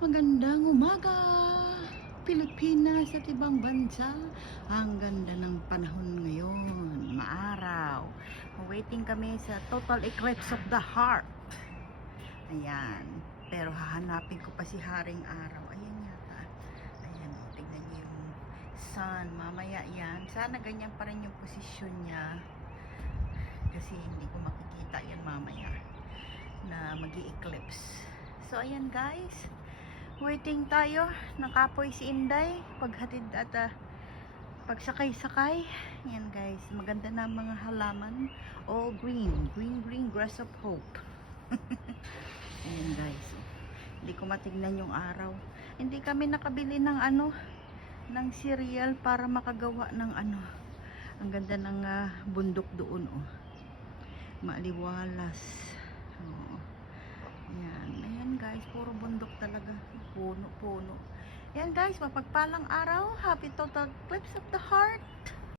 Magandang umaga, Pilipinas at ibang bansa. Ang ganda ng panahon ngayon, maaraw. Waiting kami sa total eclipse of the heart. Ayan, pero hahanapin ko pa si Haring Araw. Ayan yata. Ayan, tingnan niyo yung sun. Mamaya yan. Sana ganyan pa rin yung posisyon niya. Kasi hindi ko makikita yan mamaya na magi-eclipse. So, ayan guys. Waiting tayo. Nakapoy si Inday. Paghatid at pagsakay-sakay. Yan guys. Maganda na mga halaman. All green. Green, green grass of hope. Ayan guys. Hindi ko matignan yung araw. Hindi kami nakabili ng ng cereal para makagawa ng Ang ganda ng bundok doon oh. Maaliwalas. Oo. Ayan, ayan guys, puro bundok talaga. Puno, puno. Ayan guys, mapagpalang araw. Happy total eclipse of the heart.